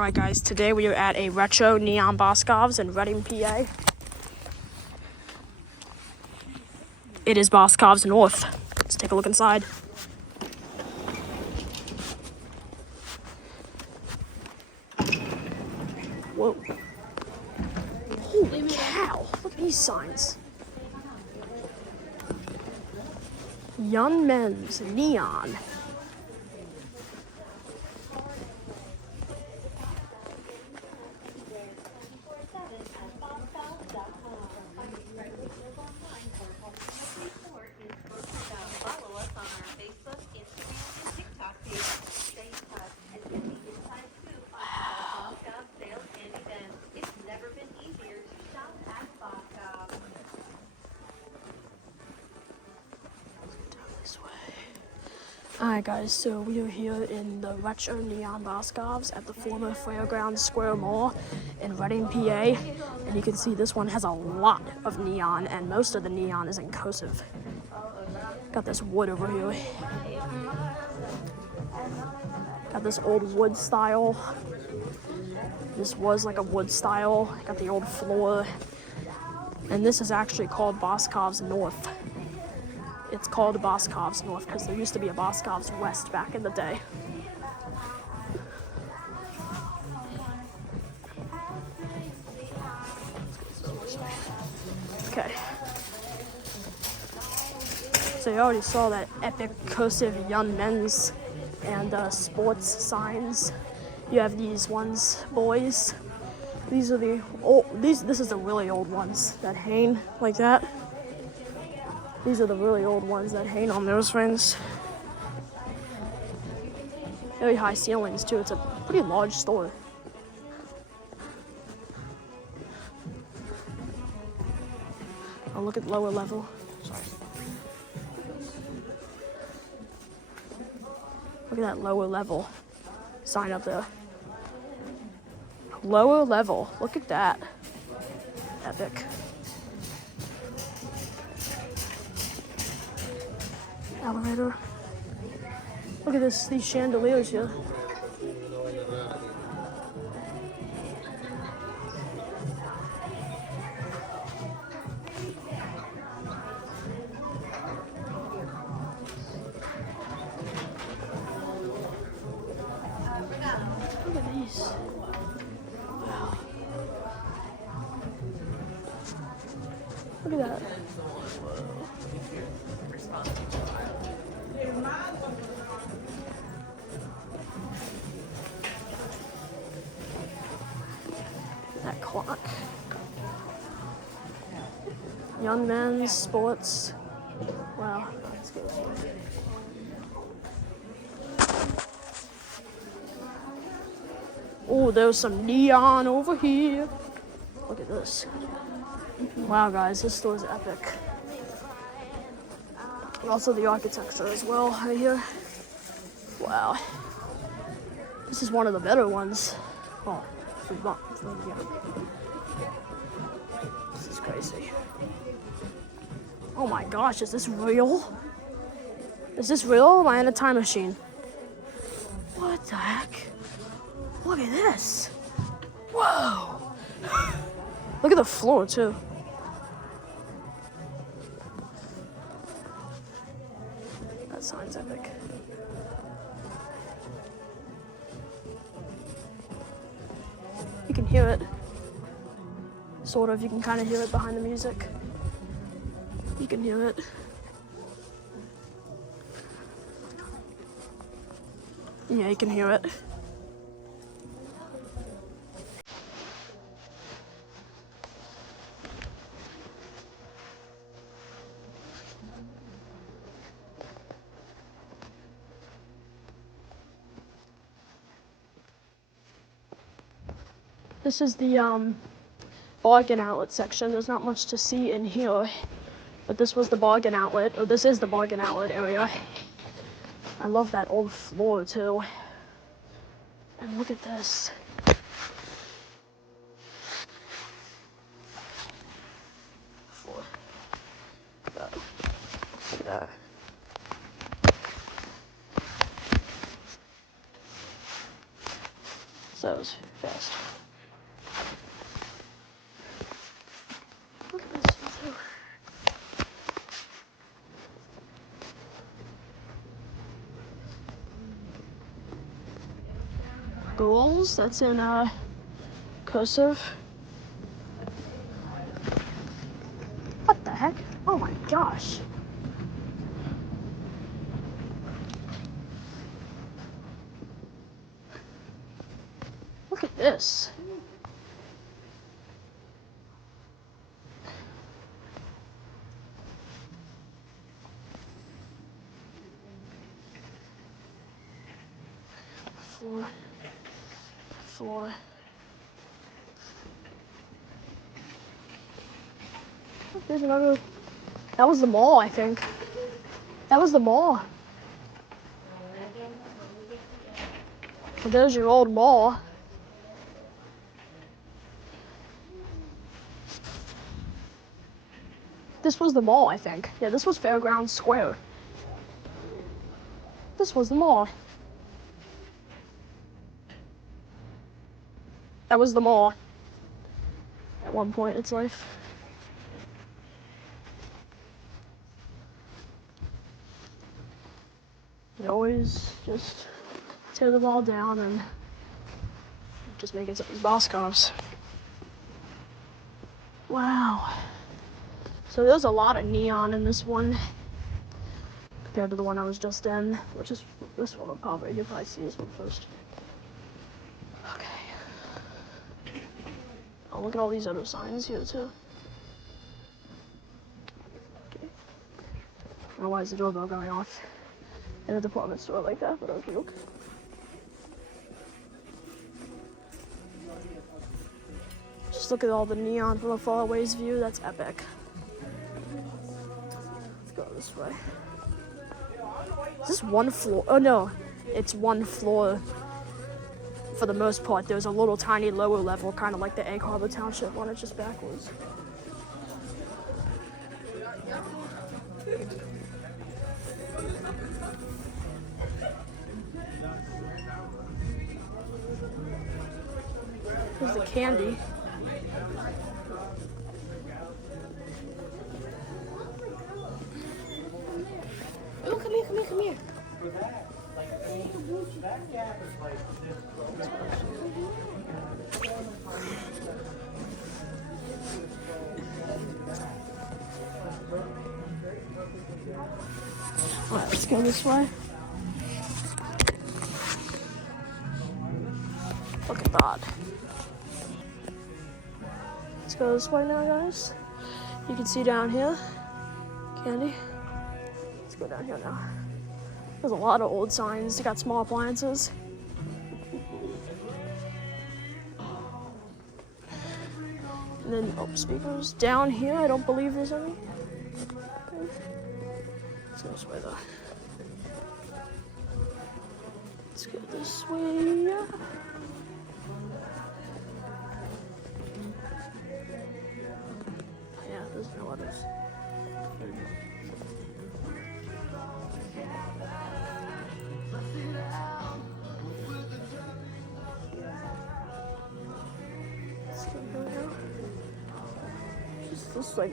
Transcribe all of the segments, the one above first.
Alright guys, today we are at a retro neon Boscov's in Reading, PA. It is Boscov's North. Let's take a look inside. Whoa. Holy cow, look at these signs. Young Men's Neon. Alright guys, so we are here in the retro neon Boscov's at the former Fairgrounds Square Mall in Reading, PA. And you can see this one has a lot of neon, and most of the neon is in cursive. Got this wood over here. Got this old wood style. This was like a wood style. Got the old floor. And this is actually called Boscov's North. It's called Boscov's North because there used to be a Boscov's West back in the day. Okay. So you already saw that epic cursive Young Men's and sports signs. You have these ones, boys. These are the old. This is the really old ones that hang like that. These are the really old ones that hang on those things. Very high ceilings too. It's a pretty large store. I'll look at lower level. Sorry. Look at that lower level sign up there. Lower level. Look at that. Epic. Elevator. Look at this, these chandeliers here. Look at these. Wow. Look at that. That clock. Young Men's Sports. Wow, that's good. Oh, there's some neon over here. Look at this. Wow, guys, this store is epic. And also the architecture as well, right here. Wow. This is one of the better ones. Oh, yeah. This is crazy. Oh my gosh, is this real? Is this real? Am I in a time machine? What the heck? Look at this. Whoa. Look at the floor too. That sign's epic. You can hear it. Sort of, you can kind of hear it behind the music. You can hear it. Yeah, you can hear it. This is the bargain outlet section. There's not much to see in here, but this was the bargain outlet, or this is the bargain outlet area. I love that old floor too. And look at this. Floor. There. That was fast. Look at this too. Goals, that's in cursive. What the heck? Oh my gosh. Look at this. Floor. There's another. That was the mall, I think. That was the mall. Well, there's your old mall. This was the mall, I think. Yeah, this was Fairgrounds Square. This was the mall. That was the mall. At one point in its life. You always just tear the mall down and just make it so it's Boscov's. Wow. So there's a lot of neon in this one compared to the one I was just in, which is this one probably. You'll probably see this one first. Okay. Oh, look at all these other signs here too. Okay. I don't know why is the doorbell going off in a department store like that, but okay. Just look at all the neon from a far away's view. That's epic. Let's go this way. Is this one floor? Oh no, it's one floor. For the most part, there's a little tiny lower level, kind of like the Egg Harbor Township one. It's just backwards. Here's the candy. Oh, come here, come here, come here. Alright, let's go this way. Look at that. Let's go this way now, guys. You can see down here, candy. Let's go down here now. There's a lot of old signs. You got small appliances. And then, oh, speakers. Down here, I don't believe there's any. Okay. Let's go this way, though. Let's go this way. Yeah, there's no others.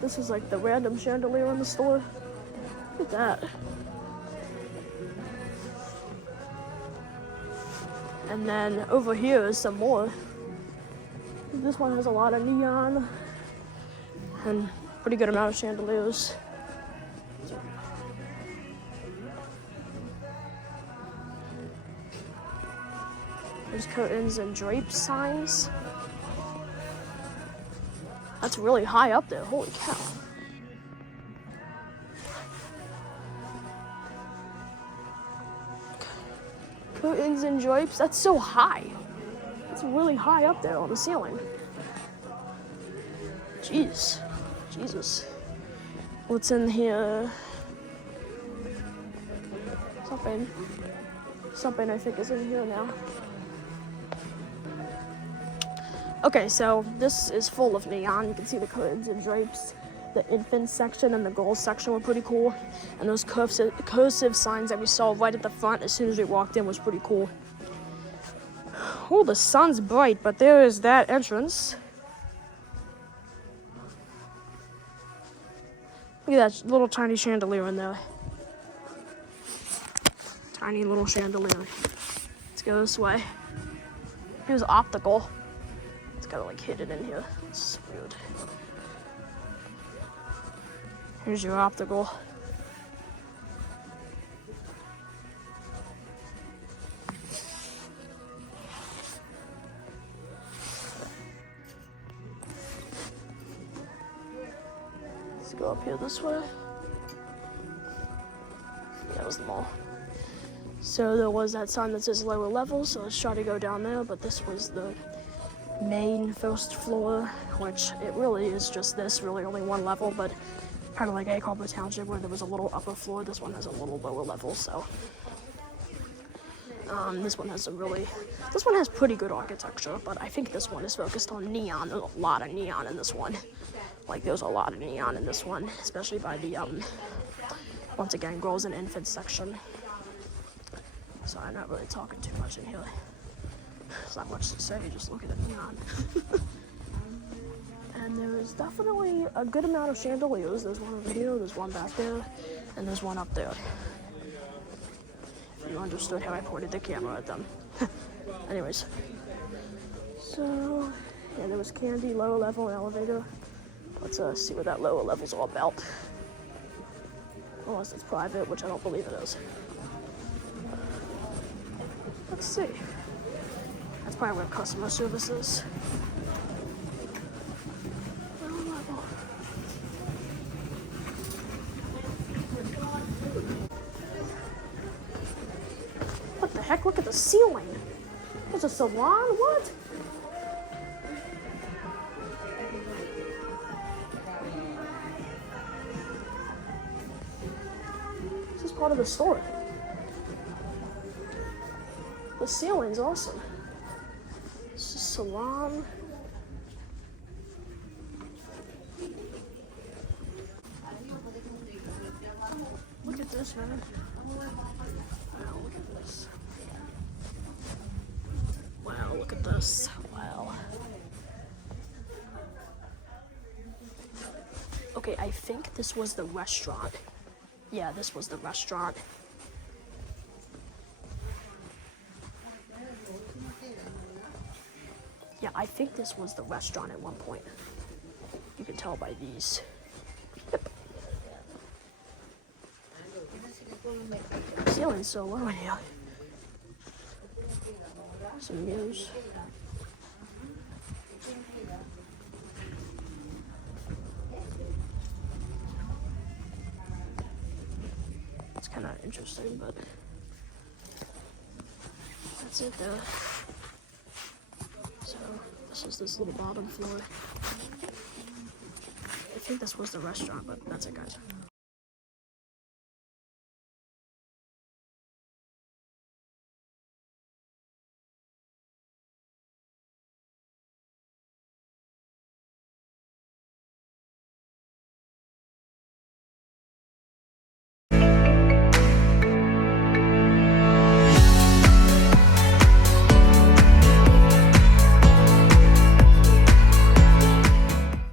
This is like the random chandelier in the store. Look at that. And then over here is some more. This one has a lot of neon and pretty good amount of chandeliers. There's curtains and drapes signs. That's really high up there, holy cow. Curtains and drapes, that's so high. It's really high up there on the ceiling. Jeez, Jesus. What's in here? Something I think is in here now. Okay, so this is full of neon. You can see the curtains and drapes. The infant section and the girls section were pretty cool. And those cursive signs that we saw right at the front as soon as we walked in was pretty cool. Oh, the sun's bright, but there is that entrance. Look at that little tiny chandelier in there. Tiny little chandelier. Let's go this way. Here's Optical. It's kind of like hidden in here. It's weird. Here's your Optical. Let's go up here this way. That was the mall. So there was that sign that says lower level, so let's try to go down there, but this was the main first floor, which it really is just this, really only one level, but kind of like Acomber Township where there was a little upper floor, this one has a little lower level, so. This one has pretty good architecture, but I think this one is focused on neon. There's a lot of neon in this one. Like, there's a lot of neon in this one, especially by the, once again, girls and infants section. So I'm not really talking too much in here. There's not much to say, just look at the neon. And there is definitely a good amount of chandeliers. There's one over here, there's one back there, and there's one up there. If you understood how I pointed the camera at them. Anyways. So, yeah, there was candy, lower level, elevator. Let's see what that lower level's all about. Unless it's private, which I don't believe it is. Let's see. That's probably where customer service is. What the heck? Look at the ceiling. There's a salon? What? This is part of the store. The ceiling's awesome. It's a salon. Look at this, man. Wow, look at this. Wow, look at this. Wow. Okay, I think this was the restaurant. Yeah, this was the restaurant. Yeah, I think this was the restaurant at one point. You can tell by these. Yep. The ceiling's so low in here. Some mirrors. It's kind of interesting, but that's it though. So this is this little bottom floor. I think this was the restaurant, but that's it, guys.